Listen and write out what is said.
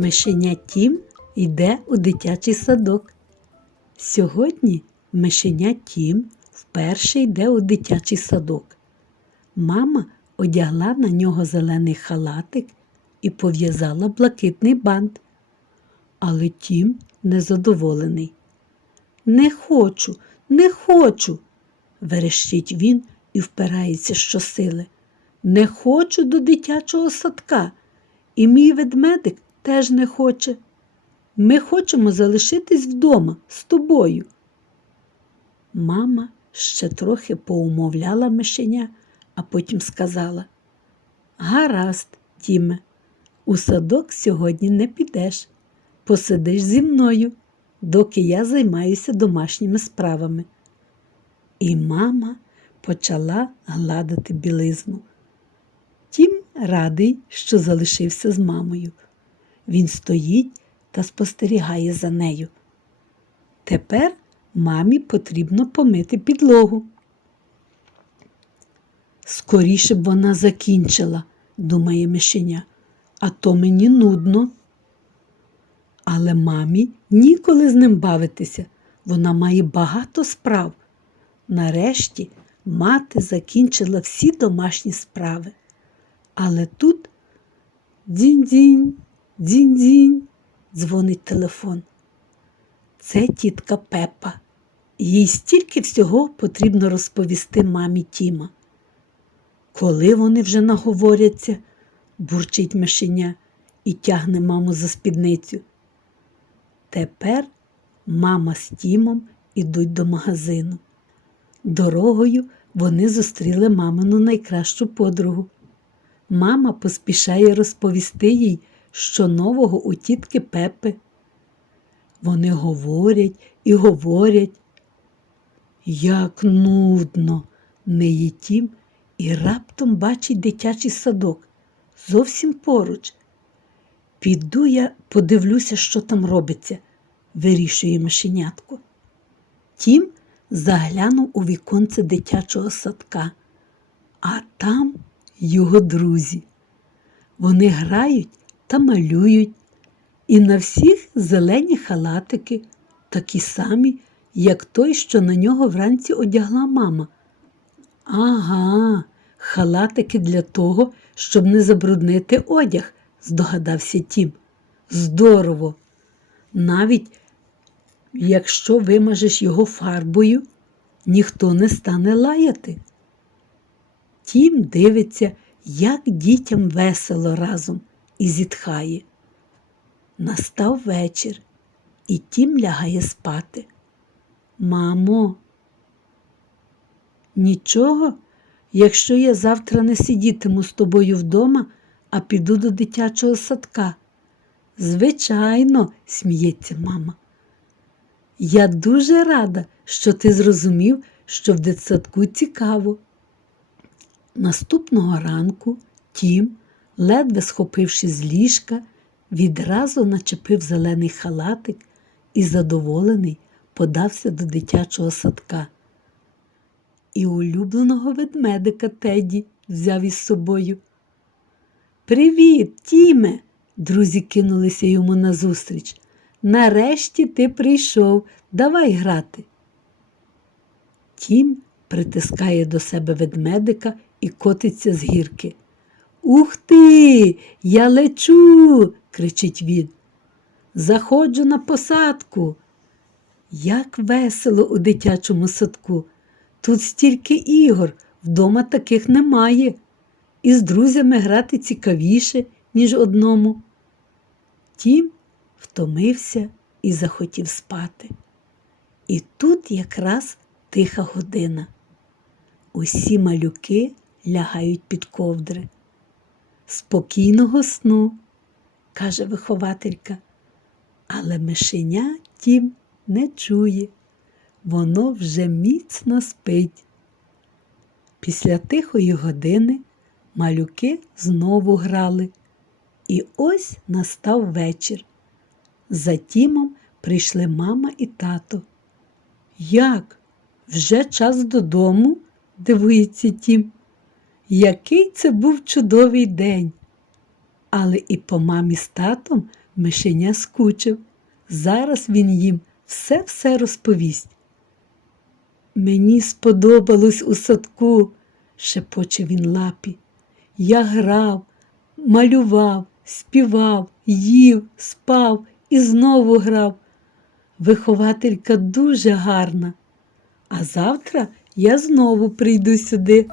Мишеня Тім йде у дитячий садок. Сьогодні мишеня Тім вперше йде у дитячий садок. Мама одягла на нього зелений халатик і пов'язала блакитний бант. Але Тім незадоволений. Не хочу, не хочу, верещить він і впирається щосили. Не хочу до дитячого садка, і мій ведмедик теж не хоче. Ми хочемо залишитись вдома з тобою. Мама ще трохи поумовляла мишеня, а потім сказала Гаразд, Тіме, у садок сьогодні не підеш. Посидиш зі мною, доки я займаюся домашніми справами. І мама почала гладити білизну. Тім радий, що залишився з мамою. Він стоїть та спостерігає за нею. Тепер мамі потрібно помити підлогу. Скоріше б вона закінчила, думає мишеня, а то мені нудно. Але мамі ніколи з ним бавитися. Вона має багато справ. Нарешті мати закінчила всі домашні справи. Але тут дзінь-дзінь, дзінь-дзінь, дзвонить телефон. Це тітка Пепа. Їй стільки всього потрібно розповісти мамі Тіма. Коли вони вже наговоряться, бурчить мишеня і тягне маму за спідницю. Тепер мама з Тімом ідуть до магазину. Дорогою вони зустріли мамину найкращу подругу. Мама поспішає розповісти їй, що нового у тітки Пепи. Вони говорять і говорять. Як нудно, неї тім і раптом бачить дитячий садок зовсім поруч. Піду я подивлюся, що там робиться, вирішує мишенятко. Тім заглянув у віконце дитячого садка, а там його друзі. Вони грають та малюють, і на всіх зелені халатики, такі самі, як той, що на нього вранці одягла мама. Ага, халатики для того, щоб не забруднити одяг, здогадався Тім. Здорово! Навіть якщо вимажеш його фарбою, ніхто не стане лаяти. Тім дивиться, як дітям весело разом і зітхає. Настав вечір, і тім лягає спати. Мамо, нічого, якщо я завтра не сидітиму з тобою вдома, а піду до дитячого садка. Звичайно, сміється мама. Я дуже рада, що ти зрозумів, що в дитсадку цікаво. Наступного ранку Тім, ледве схопивши з ліжка, відразу начепив зелений халатик і, задоволений, подався до дитячого садка. І улюбленого ведмедика Теді взяв із собою. Привіт, Тіме! Друзі кинулися йому назустріч. Нарешті ти прийшов, давай грати. Тім притискає до себе ведмедика і котиться з гірки. Ух ти, я лечу, кричить він. Заходжу на посадку. Як весело у дитячому садку. Тут стільки ігор, вдома таких немає. І з друзями грати цікавіше, ніж одному. Тім втомився і захотів спати. І тут якраз тиха година. Усі малюки лягають під ковдри. Спокійного сну, каже вихователька, але мишеня тім не чує, воно вже міцно спить. Після тихої години малюки знову грали, і ось настав вечір. За Тімом прийшли мама і тато. Як? Вже час додому? дивується Тім. Який це був чудовий день. Але і по мамі з татом Мишеня скучив. Зараз він їм все-все розповість. Мені сподобалось у садку, шепоче він лапі. Я грав, малював, співав, їв, спав і знову грав. Вихователька дуже гарна. А завтра я знову прийду сюди.